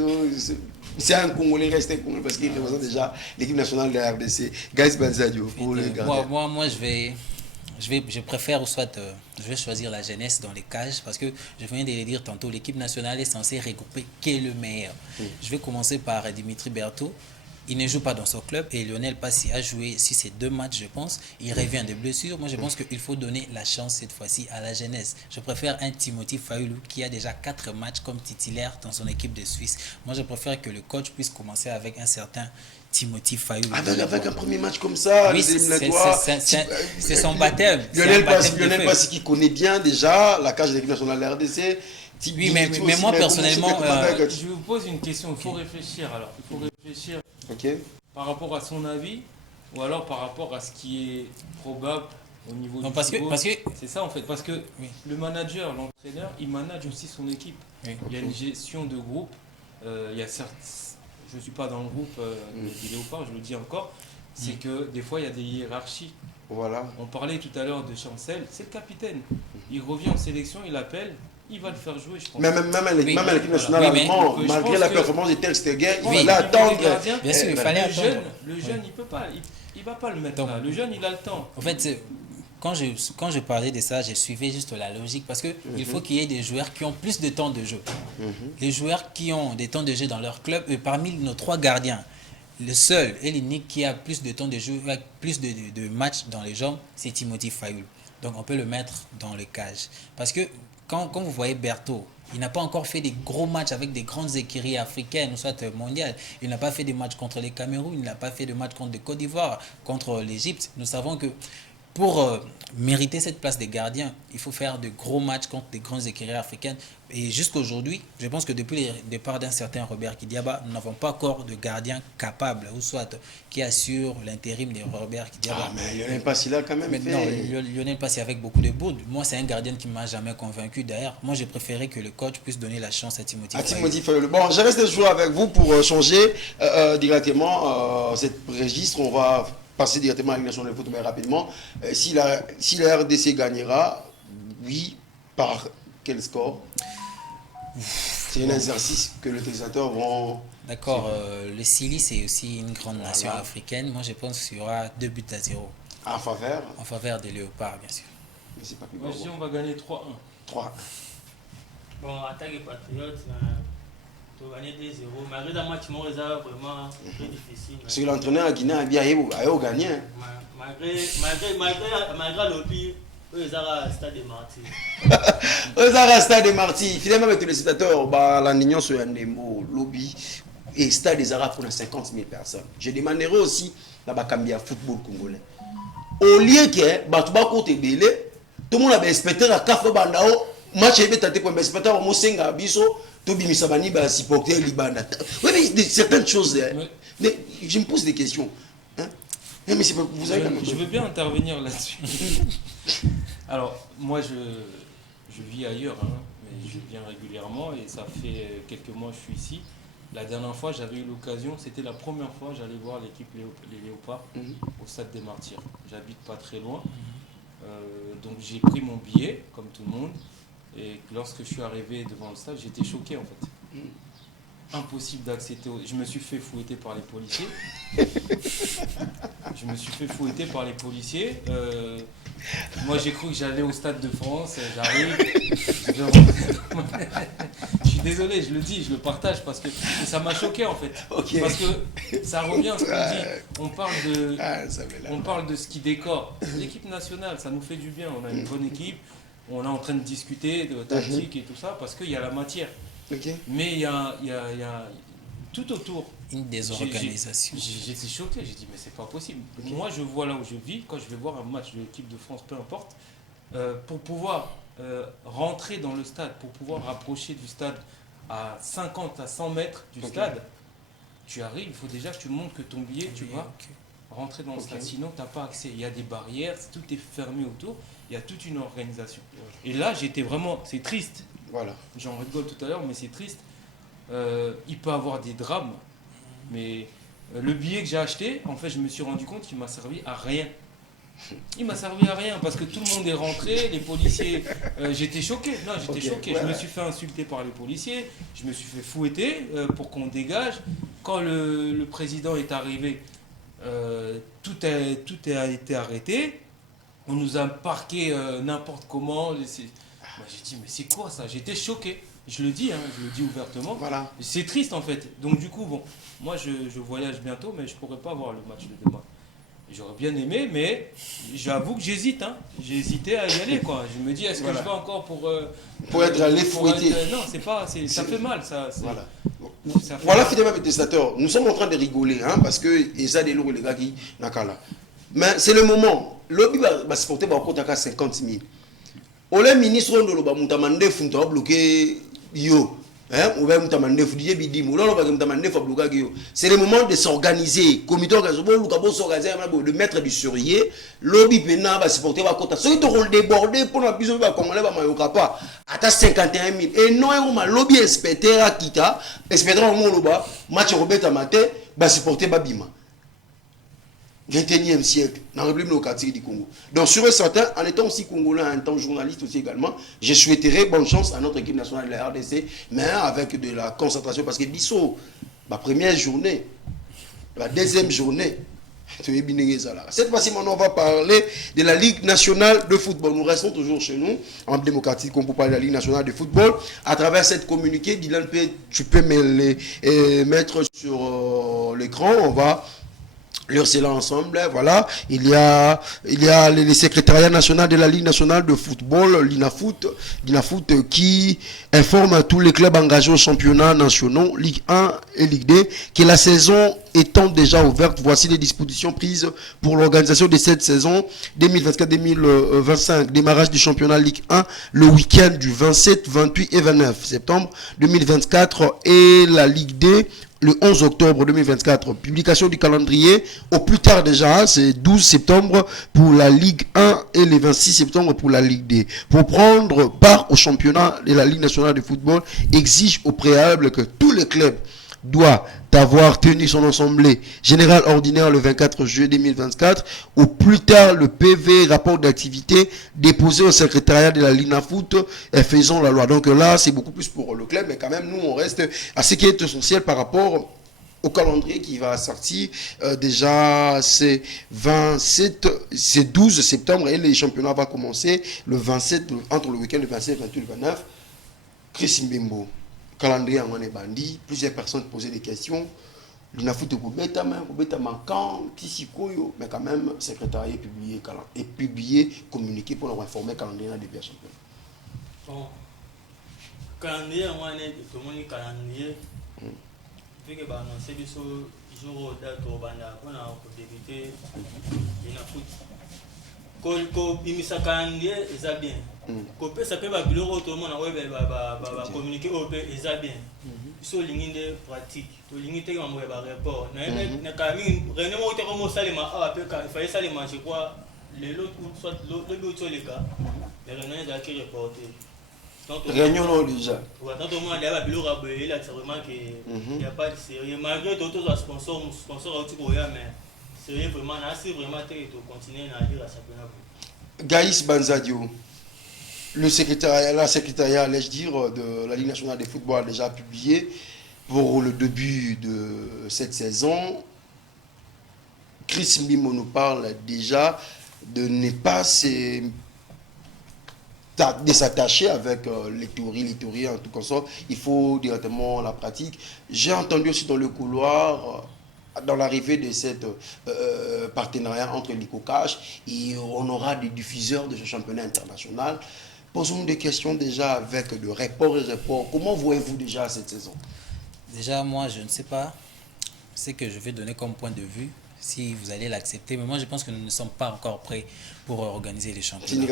C'est un Congolais, reste un Congolais parce qu'il représente déjà l'équipe nationale de la RDC. Gaïs Banzadio pour le gardien. Moi, je préfère soit je vais choisir la jeunesse dans les cages parce que je viens de le dire tantôt, l'équipe nationale est censée regrouper qui est le meilleur. Je vais commencer par Dimitri Berthaud. Il ne joue pas dans son club et Lionel Passy a joué si c'est 2 matchs, je pense. Il revient de blessure. Moi, je pense qu'il faut donner la chance cette fois-ci à la jeunesse. Je préfère un Timothy Fayoulou qui a déjà 4 matchs comme titulaire dans son équipe de Suisse. Moi, je préfère que le coach puisse commencer avec un certain Timothy Fayoulou. Avec un premier match comme ça, oui, c'est son baptême. Lionel Passy qui connaît bien déjà la cage de l'équipe nationale de la RDC. Oui, mais moi personnellement, je vous pose une question. Il faut réfléchir alors. Il faut réfléchir par rapport à son avis ou alors par rapport à ce qui est probable au niveau du football. C'est ça en fait. Parce que le manager, l'entraîneur, il manage aussi son équipe. Il y a une gestion de groupe. Il y a certes, je ne suis pas dans le groupe des Léopards, je le dis encore. C'est que des fois, il y a des hiérarchies. Voilà. On parlait tout à l'heure de Chancel. C'est le capitaine. Il revient en sélection, il appelle. Il va le faire jouer, je pense. Même à l'équipe nationale allemande, malgré la performance des Ter Stegen, il va attendre. Bien sûr, il fallait attendre. Le jeune, il peut pas, il va pas le mettre là. Le jeune, il a le temps. En fait, quand je parlais de ça, je suivais juste la logique parce que il faut qu'il y ait des joueurs qui ont plus de temps de jeu. Les joueurs qui ont des temps de jeu dans leur club, parmi nos 3 gardiens, le seul et l'unique qui a plus de temps de jeu, plus de matchs dans les jambes, c'est Timothy Fayoul. Donc on peut le mettre dans le cage. Parce que quand vous voyez Berthaud, il n'a pas encore fait des gros matchs avec des grandes écuries africaines, ou soit mondiales. Il n'a pas fait des matchs contre les Cameroun, il n'a pas fait de matchs contre les Côte d'Ivoire, contre l'Égypte. Nous savons que pour mériter cette place des gardiens, il faut faire de gros matchs contre des grandes écuries africaines. Et jusqu'aujourd'hui, je pense que depuis le départ d'un certain Robert Kidiaba, nous n'avons pas encore de gardien capable, ou soit qui assure l'intérim de Robert Kidiaba. Ah, mais Lionel Passy là quand même mais non, Lionel Passy avec beaucoup de boudes. Moi, c'est un gardien qui ne m'a jamais convaincu. D'ailleurs, moi, j'ai préféré que le coach puisse donner la chance à Timothy Fayoul. Timothy Fayoul. Bon, je reste toujours avec vous pour changer directement cette registre. On va passer directement à la Ligue nationale de football rapidement. Si la RDC gagnera, oui, par quel score? C'est un exercice que les téléspectateurs vont... D'accord, le Chili, c'est aussi une grande nation africaine. Moi, je pense qu'il y aura 2-0. En faveur? En faveur des Léopards, bien sûr. Mais c'est pas plus Moi, je dis on va gagner 3-1. 3-1. Bon, attaque et Patriotes, tu vas gagner 2-0. Malgré le match, c'est vraiment très difficile. Parce que l'entraîneur à Guinée a bien gagné. Malgré le pire, eux, ils ont un stade de martyrs. Eux, ils ont un stade de martyrs. Finalement, avec les téléspectateurs, la Nignon sur Yandembo, lobby, et stade des Arabes pour 50 000 personnes. Je demanderai aussi la Bakambia football congolais. Au lieu que, tu vas côté Belé, tout le monde a respecté la CAF Bandao, match est pété pour respecter au Mosenga Biso, tout Bimisabani, supporter Libana. Oui, mais certaines choses. Mais je me pose des questions. Hein? Mais vous avez je veux bien intervenir là-dessus. Alors, moi, je vis ailleurs, hein, mais je viens régulièrement et ça fait quelques mois que je suis ici. La dernière fois, j'avais eu l'occasion, c'était la première fois que j'allais voir l'équipe les Léopards au Stade des Martyrs. J'habite pas très loin, donc j'ai pris mon billet, comme tout le monde, et lorsque je suis arrivé devant le stade, j'étais choqué en fait. Impossible d'accéder. Je me suis fait fouetter par les policiers. Moi, j'ai cru que j'allais au Stade de France. J'arrive. Je suis désolé, je le dis, je le partage parce que ça m'a choqué en fait. Okay. Parce que ça revient à ce qu'on dit. On parle de ce qui décore. L'équipe nationale, ça nous fait du bien. On a une bonne équipe. On est en train de discuter de tactique et tout ça parce qu'il y a la matière. Okay. Mais il y a tout autour. Une désorganisation. J'étais choqué, j'ai dit mais c'est pas possible. Okay. Moi je vois là où je vis, quand je vais voir un match de l'équipe de France, peu importe, pour pouvoir rentrer dans le stade, pour pouvoir rapprocher du stade à 50 à 100 mètres du stade, tu arrives, il faut déjà que tu montres que ton billet, tu vas rentrer dans le stade. Sinon tu n'as pas accès. Il y a des barrières, tout est fermé autour, il y a toute une organisation. Et là j'étais vraiment, c'est triste. Voilà. J'en rigole tout à l'heure, mais c'est triste. Il peut y avoir des drames, mais le billet que j'ai acheté, en fait, je me suis rendu compte qu'il m'a servi à rien. Il m'a servi à rien parce que tout le monde est rentré, les policiers. J'étais choqué. Non, j'étais choqué. Ouais. Je me suis fait insulter par les policiers, je me suis fait fouetter pour qu'on dégage. Quand le président est arrivé, tout a été arrêté. On nous a parqué n'importe comment. Moi, j'ai dit, mais c'est quoi ça? J'étais choqué. Je le dis, hein, je le dis ouvertement. Voilà. C'est triste en fait. Donc du coup, bon, moi je voyage bientôt, mais je ne pourrai pas voir le match de demain. J'aurais bien aimé, mais j'avoue que j'hésite. Hein. J'ai hésité à y aller, quoi. Je me dis, est-ce que je vais encore pour être allé fouetter? Non, c'est pas, ça fait mal. Voilà. Voilà, finalement, les testateurs, nous sommes en train de rigoler, hein, parce que et ça, des lourds, les gars qui n'ont mais c'est le moment. L'objet va se porter par contre à 50 000. Le ministre de l'Oba Moutamande Funta a bloqué yo. C'est le moment de s'organiser. Comité de mettre du surveiller. Lobby pena va se porter à côté. Ceux qui auront débordé pour la puissance va congolais va mayoka pas. À 51 000. Et non, un lobby inspecteur à Kita. Inspecteur au Moloba. Match Robert Amate va se porter Babima. 21e siècle, dans la République démocratique du Congo. Donc, sur et certain, en étant aussi congolais, en étant journaliste aussi également, je souhaiterais bonne chance à notre équipe nationale de la RDC, mais avec de la concentration, parce que Bissot, la première journée, la deuxième journée, cette fois-ci, maintenant, on va parler de la Ligue nationale de football. Nous restons toujours chez nous, en démocratique, on peut parler de la Ligue nationale de football. À travers cette communiqué, Dylan, tu peux me les mettre sur l'écran. On va leur c'est là ensemble, voilà. Il y a les secrétariats nationaux de la Ligue nationale de football, l'INAFoot, qui informe à tous les clubs engagés aux championnats nationaux, Ligue 1 et Ligue 2, que la saison étant déjà ouverte, voici les dispositions prises pour l'organisation de cette saison 2024-2025. Démarrage du championnat Ligue 1 le week-end du 27, 28 et 29 septembre 2024 et la Ligue 2 le 11 octobre 2024. Publication du calendrier au plus tard déjà, c'est 12 septembre pour la Ligue 1 et le 26 septembre pour la Ligue 2. Pour prendre part au championnat de la Ligue nationale de football, exige au préalable que tous les clubs doivent avoir tenu son assemblée générale ordinaire le 24 juillet 2024, au plus tard le PV, rapport d'activité, déposé au secrétariat de la LINAFoot et faisant la loi. Donc là, c'est beaucoup plus pour le club, mais quand même, nous, on reste à ce qui est essentiel par rapport au calendrier qui va sortir. Déjà, c'est 12 septembre et les championnats vont commencer le 27, entre le week-end du 27, 28 et 29. Chris Mbembo. Calendrier en bandi, plusieurs personnes posaient des questions. L'INAFoot est manquant, mais quand même, le secrétariat est publié, communiqué pour leur informer le calendrier de la championnat. Bon, calendrier, tout le monde calendrier. Vu que annoncé le jour date au banda, on a débuté l'INAFoot. Quand il me calendrier, c'est bien. Quand ça peut être bureau, tout le monde va communiquer au pays, c'est bien. Il faut ligne de pratique, tout ligne de rapport. Mais quand même, réunion où tu commences à les manger, il fallait ça les manger quoi, les autres soit le but sur les cas, les réunions d'accueil reportées. Réunion non déjà. Tant au moins il y a bureau à payer là, c'est vraiment qu'il n'y a pas de sérieux. Malgré d'autres sponsors au Tiboya, mais sérieux vraiment, là c'est vraiment de continuer à lire à championnat. Gaïs Banzadio. La secrétariat, allais-je dire, de la Ligue nationale de football a déjà publié pour le début de cette saison. Chris Mbembo nous parle déjà de ne pas s'attacher avec les théories en tout cas. Il faut directement la pratique. J'ai entendu aussi dans le couloir, dans l'arrivée de cette partenariat entre l'ICOCACH, et on aura des diffuseurs de ce championnat international. Posons-nous des questions déjà avec de report et report. Comment voyez-vous déjà cette saison? Déjà, moi, je ne sais pas ce que je vais donner comme point de vue, si vous allez l'accepter. Mais moi, je pense que nous ne sommes pas encore prêts pour organiser les championnats.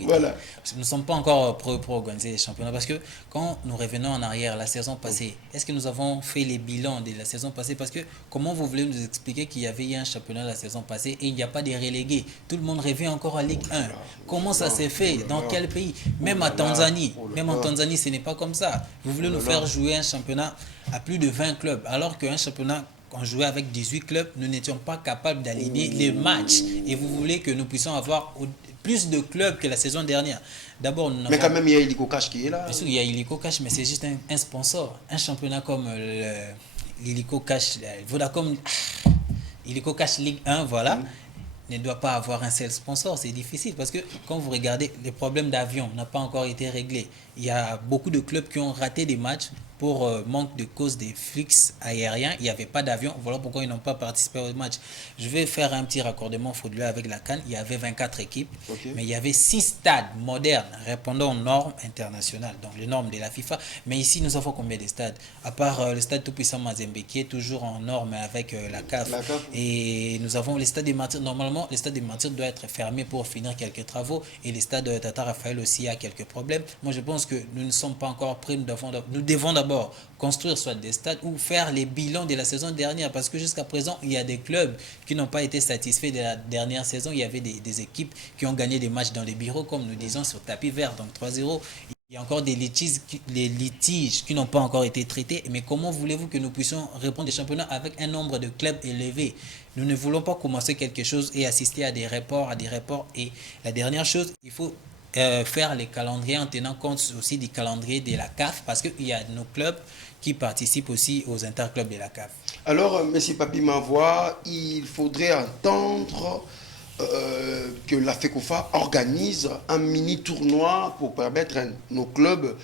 Voilà. Nous ne sommes pas encore prêts pour organiser les championnats parce que quand nous revenons en arrière la saison passée, est-ce que nous avons fait les bilans de la saison passée? Parce que comment vous voulez nous expliquer qu'il y avait eu un championnat la saison passée et il n'y a pas de relégués? Tout le monde revient encore à Ligue 1. Comment ça s'est fait? Dans quel pays? Même en Tanzanie, ce n'est pas comme ça. Vous voulez nous faire jouer un championnat à plus de 20 clubs alors qu'un championnat on jouait avec 18 clubs, nous n'étions pas capables d'aligner les matchs. Et vous voulez que nous puissions avoir plus de clubs que la saison dernière. D'abord, mais quand même, il y a Illico-Cash qui est là. Bien sûr, il y a Illico-Cash, mais c'est juste un sponsor. Un championnat comme l'Illico-Cash, Vodacom, Illico-Cash Ligue 1, voilà, ne doit pas avoir un seul sponsor. C'est difficile parce que quand vous regardez, les problèmes d'avion n'ont pas encore été réglés. Il y a beaucoup de clubs qui ont raté des matchs pour manque de cause des flux aériens. Il n'y avait pas d'avion. Voilà pourquoi ils n'ont pas participé au match. Je vais faire un petit raccordement frauduleux avec la CAN. Il y avait 24 équipes, mais il y avait 6 stades modernes répondant aux normes internationales, donc les normes de la FIFA. Mais ici, nous avons combien de stades? À part le stade tout-puissant Mazembe, qui est toujours en norme avec la CAF. Et nous avons les stades des Martyrs. Normalement, les stades des Martyrs doivent être fermés pour finir quelques travaux. Et les stades Tata Raphaël aussi a quelques problèmes. Moi, je pense que nous ne sommes pas encore prêts. Nous devons d'abord construire soit des stades ou faire les bilans de la saison dernière parce que jusqu'à présent il y a des clubs qui n'ont pas été satisfaits de la dernière saison. Il y avait des équipes qui ont gagné des matchs dans les bureaux comme nous disons sur tapis vert, donc 3-0. Il y a encore des litiges qui n'ont pas encore été traités, mais comment voulez-vous que nous puissions répondre des championnats avec un nombre de clubs élevé? Nous ne voulons pas commencer quelque chose et assister à des reports. Et la dernière chose, il faut faire les calendriers en tenant compte aussi du calendrier de la CAF parce qu'il y a nos clubs qui participent aussi aux interclubs de la CAF. Alors, M. Papi Mavoie, il faudrait entendre que la FECOFA organise un mini tournoi pour permettre à nos clubs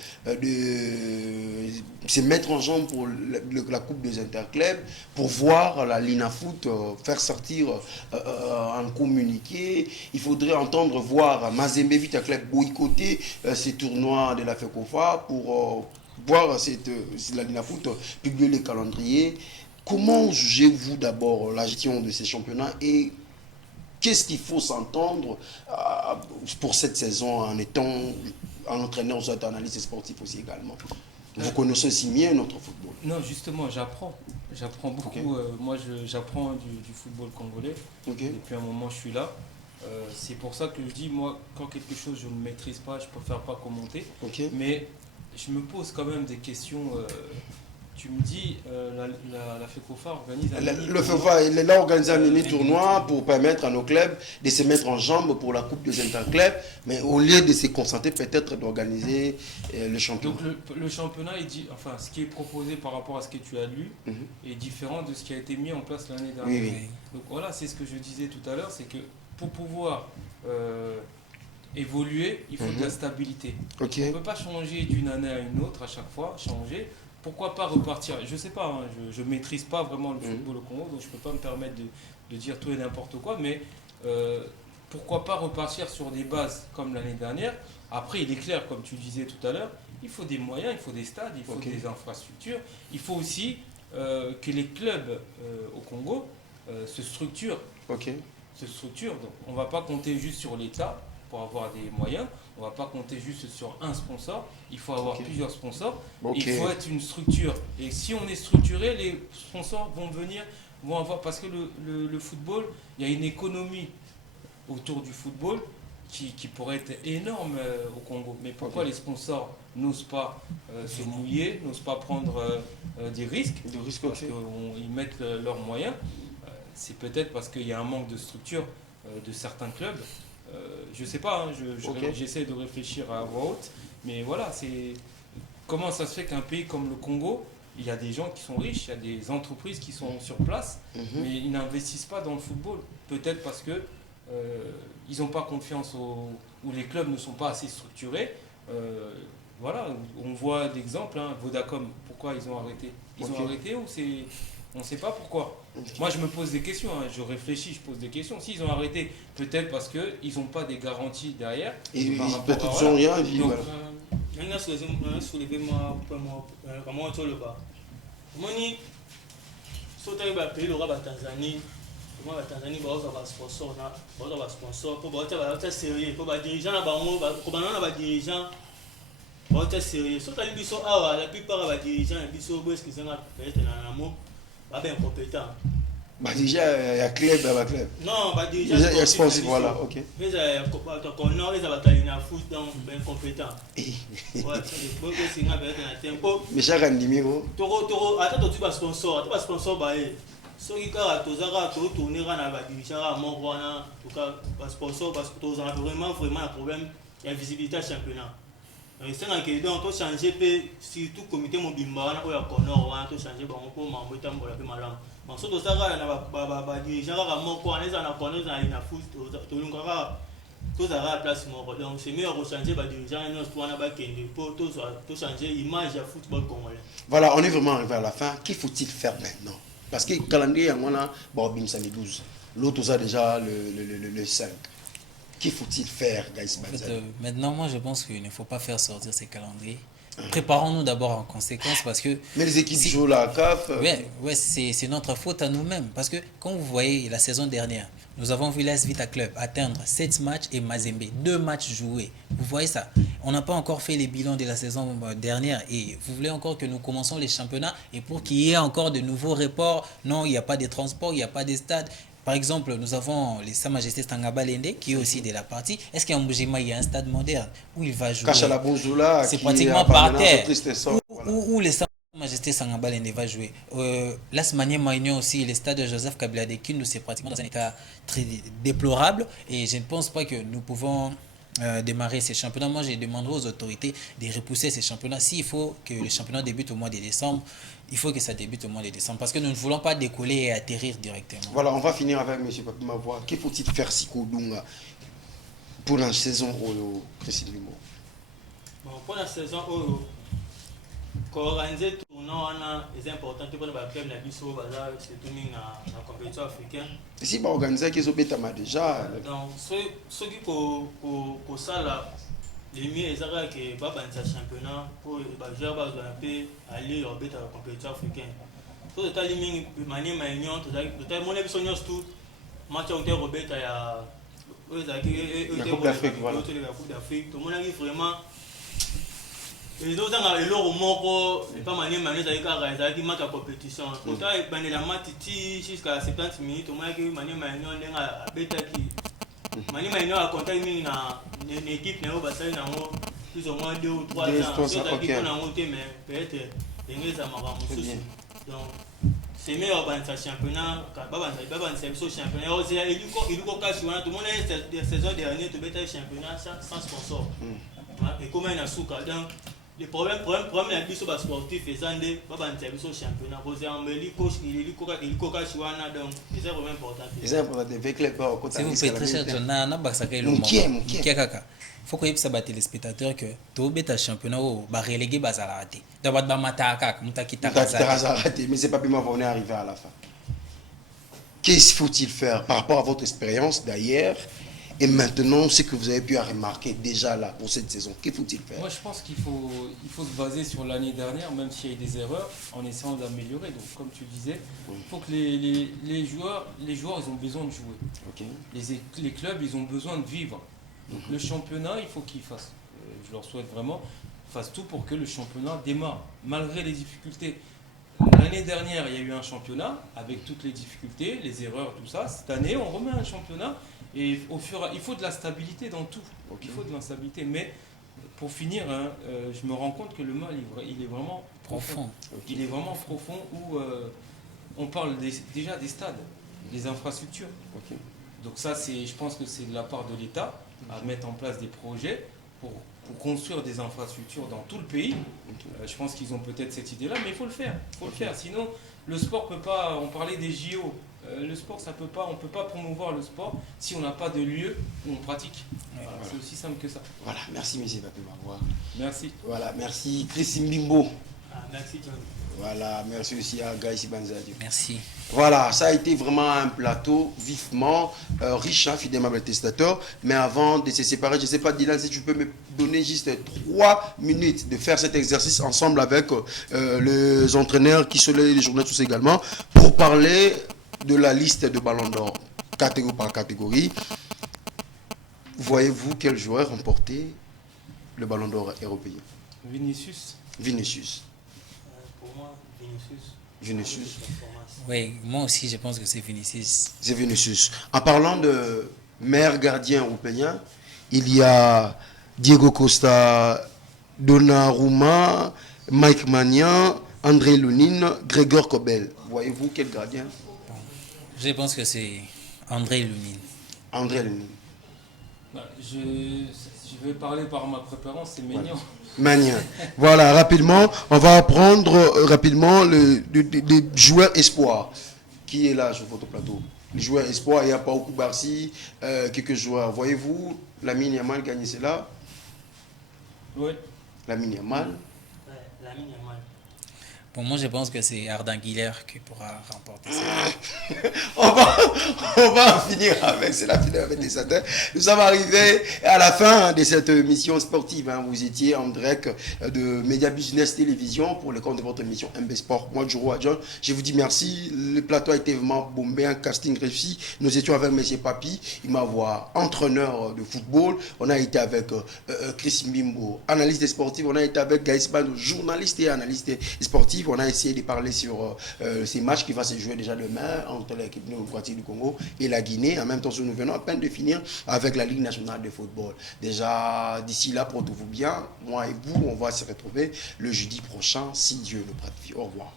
se mettre en jambe pour la Coupe des Interclubs, pour voir la Linafoot faire sortir un communiqué. Il faudrait entendre voir Mazembe Vita Club boycotter ces tournois de la FECOFA pour voir la Linafoot publier les calendriers. Comment jugez-vous d'abord la gestion de ces championnats et qu'est-ce qu'il faut s'entendre pour cette saison en étant un entraîneur, vous êtes analyste sportif aussi également? Vous connaissez aussi bien notre football. Non, justement, j'apprends. J'apprends beaucoup. Okay. Moi, j'apprends du football congolais. Okay. Depuis un moment, je suis là. C'est pour ça que je dis, moi, quand quelque chose je ne maîtrise pas, je préfère pas commenter. Okay. Mais je me pose quand même des questions. Tu me dis, la FECOFA organise un mini-tournoi. Le FECOFA, il est là organisé un mini-tournoi pour permettre à nos clubs de se mettre en jambe pour la Coupe des Interclubs, mais au lieu de se concentrer peut-être d'organiser le championnat. Donc le championnat, enfin, ce qui est proposé par rapport à ce que tu as lu est différent de ce qui a été mis en place l'année dernière. Oui, oui. Donc voilà, c'est ce que je disais tout à l'heure, c'est que pour pouvoir évoluer, il faut de la stabilité. Okay. On ne peut pas changer d'une année à une autre à chaque fois, changer. Pourquoi pas repartir? Je ne sais pas, hein, je ne maîtrise pas vraiment le football au Congo, donc je ne peux pas me permettre de dire tout et n'importe quoi, mais pourquoi pas repartir sur des bases comme l'année dernière? Après, il est clair, comme tu disais tout à l'heure, il faut des moyens, il faut des stades, il faut des infrastructures, il faut aussi que les clubs au Congo se structurent. Donc, on ne va pas compter juste sur l'État pour avoir des moyens. On ne va pas compter juste sur un sponsor. Il faut avoir plusieurs sponsors. Il faut être une structure. Et si on est structuré, les sponsors vont venir, vont avoir... Parce que le football, il y a une économie autour du football qui pourrait être énorme au Congo. Mais pourquoi les sponsors n'osent pas se mouiller, n'osent pas prendre des risques? Parce qu'ils mettent leurs moyens. C'est peut-être parce qu'il y a un manque de structure de certains clubs. Je ne sais pas, hein, j'essaie de réfléchir à voix haute, mais voilà, c'est comment ça se fait qu'un pays comme le Congo, il y a des gens qui sont riches, il y a des entreprises qui sont sur place, mais ils n'investissent pas dans le football. Peut-être parce que ils n'ont pas confiance ou les clubs ne sont pas assez structurés. Voilà, on voit d'exemples, hein, Vodacom, pourquoi ils ont arrêté? Ils ont arrêté ou c'est... On ne sait pas pourquoi. Moi, je me pose des questions, hein. Je réfléchis, je pose des questions. S'ils ont arrêté, peut-être parce qu'ils n'ont pas des garanties derrière. Et peut-être qu'ils n'ont rien dit. Incompétent. Bah déjà, il y a club, non, bah déjà, il y a sportif, voilà, ok. Mais ils incompétent. Mais chaque année, attends, tu vas sponsor, bah, ceux qui ont tourné à la dirigeant à Montrouana, en tout cas, sponsor, parce que tu as vraiment un problème, il y a visibilité championnat. C'est un qui donc tout changer si tout comité mobile on a Connor tout changer bon pour m'embêter pour la malam mais surtout ça va dirigeant à mon quoi les en Connor dans la foot tout le ngara tout ça à place mon donc c'est mieux de changer ba dirigeant nous tout on a ba kende pour tout changer image du football congolais. Voilà, on est vraiment arrivé à la fin. Qu'il faut-il faire maintenant? Parce que le calendrier on a Bobim Sani 12. L'autre a déjà le 5. Qu'il faut-il faire, guys? Maintenant, moi, je pense qu'il ne faut pas faire sortir ces calendriers. Préparons-nous d'abord en conséquence parce que... Mais les équipes jouent la CAF. Oui, c'est notre faute à nous-mêmes. Parce que, quand vous voyez, la saison dernière, nous avons vu l'AS Vita Club atteindre 7 matchs et Mazembe, 2 matchs joués. Vous voyez ça? On n'a pas encore fait les bilans de la saison dernière et vous voulez encore que nous commençons les championnats et pour qu'il y ait encore de nouveaux reports, non, il n'y a pas de transport, il n'y a pas de stade. Par exemple, nous avons les Sa Majesté Tangabalende qui est aussi de la partie. Est-ce qu'à Mbujima, il y a un stade moderne où il va jouer? C'est pratiquement par terre. Où les Sa Majesté Tangabalende va jouer. La Smanie Maïnion aussi, le stade de Joseph Kabila de Kindu, c'est pratiquement dans un état très déplorable. Et je ne pense pas que nous pouvons démarrer ces championnats. Moi, je demanderai aux autorités de repousser ces championnats. S'il faut que les championnats débutent au mois de décembre, il faut que ça débute au mois de décembre parce que nous ne voulons pas décoller et atterrir directement. Voilà, on va finir avec M. Papi Mavoie. Qu'il faut-il faire Sikodunga pour la saison précisément? Bon, pour la saison, Organiser tournoi c'est important pour le club na biso baza surtout na compétition africaine. Si ba organiser qui sobetama déjà. Donc ceux qui ko sala les mieux ezaka que ba banza championnat pour ba joueur ba aller au beta compétition africaine. So de tali mingi mani maignon to tali mon biso nyos tout match on terre au beta ya la Coupe d'Afrique voilà. La Coupe d'Afrique tout mon a vraiment et donc dans le lot moko pas manier manier qui match à compétition pourtant il la match jusqu'à 70 minutes au moins que manier manion ndenga beta qui manier manion a contact mingi na une équipe na basali na ngo plus ou moins 2 ou 3 ans c'est qui on a monté mais peut-être dengue ça m'a mususu donc c'est meilleur dans ce championnat baba c'est ce championnat il ko cash wana tout le monde cette saison dernière tout beta championnat sans sponsor et comment il a souka donc le problème la biso ba sportif ezande ba ba ntabiso championnat cause ambeli coach il koka chiwana donc c'est vraiment important c'est important avec les pas c'est vous faites très cher na bakaka ilo mo kaka faut que yebisa ba téléspectateurs que to beta championnat o ba relégué bazala raté da ba mataka mutakita raté mais c'est pas bien on est arrivé à la fin. Qu'est-ce faut-il faire par rapport à votre expérience d'ailleurs? Et maintenant, ce que vous avez pu remarquer déjà là pour cette saison, que faut-il faire? Moi, je pense qu'il faut se baser sur l'année dernière, même s'il y a eu des erreurs, en essayant d'améliorer. Donc, comme tu disais, il faut que les joueurs, ils ont besoin de jouer. Okay. Les clubs, ils ont besoin de vivre. Donc, le championnat, il faut qu'ils fassent. Je leur souhaite vraiment, fassent tout pour que le championnat démarre, malgré les difficultés. L'année dernière, il y a eu un championnat avec toutes les difficultés, les erreurs, tout ça. Cette année, on remet un championnat. Et il faut de la stabilité dans tout. Okay. Il faut de la stabilité. Mais pour finir, je me rends compte que le mal, il est vraiment profond. Okay. Il est vraiment profond où on parle déjà des stades, des infrastructures. Okay. Donc ça, je pense que c'est de la part de l'État à mettre en place des projets pour construire des infrastructures dans tout le pays. Okay. Je pense qu'ils ont peut-être cette idée-là, mais il faut le faire. Il faut le faire. Sinon, le sport ne peut pas... On parlait des JO. Le sport, on ne peut pas promouvoir le sport si on n'a pas de lieu où on pratique. Voilà. C'est aussi simple que ça. Voilà, merci M. Papé Marois. Merci. Voilà, merci Chris Mbimbo. Merci John. Voilà, merci aussi à Gaïsi Banzadi. Merci. Voilà, ça a été vraiment un plateau vivement riche, fidèlement testateur. Mais avant de se séparer, je ne sais pas, Dylan, si tu peux me donner juste 3 minutes de faire cet exercice ensemble avec les entraîneurs qui sont les journalistes tous également pour parler de la liste de ballons d'or, catégorie par catégorie. Voyez-vous quel joueur remporté le ballon d'or européen? Vinicius. Pour moi, Vinicius. Oui, moi aussi je pense que c'est Vinicius. C'est Vinicius. En parlant de meilleur gardien européen, il y a Diego Costa, Donnarumma, Mike Maignan, André Lunin, Gregor Kobel. Voyez-vous quel gardien? Je pense que c'est André Lunin. André Lunin. Je vais parler par ma préférence, c'est Maignan. Maignan. Voilà, rapidement, on va prendre rapidement les joueurs espoirs. Qui est là sur votre plateau? Les joueurs espoirs, il n'y a pas beaucoup Barcy, quelques joueurs. Voyez-vous, Lamine Yamal gagner cela? Oui. Lamine Yamal. Lamine Yamal. Pour moi, je pense que c'est Arda Güler qui pourra remporter ça. on va en finir avec, c'est la finale avec les satins. Nous sommes arrivés à la fin de cette mission sportive. Vous étiez en direct de Média Business Télévision pour le compte de votre émission MB Sport. Moi, Juro Adjon, je vous dis merci. Le plateau a été vraiment bombé, un casting réussi. Nous étions avec M. Papi, il m'a voix entraîneur de football. On a été avec Chris Mbimbo, analyste sportif. On a été avec Gaïs Bando, journaliste et analyste sportif. On a essayé de parler sur ces matchs qui vont se jouer déjà demain entre l'équipe démocratique du Congo et la Guinée. En même temps, nous venons à peine de finir avec la Ligue nationale de football. Déjà, d'ici là, portez-vous bien. Moi et vous, on va se retrouver le jeudi prochain, si Dieu le prête. Au revoir.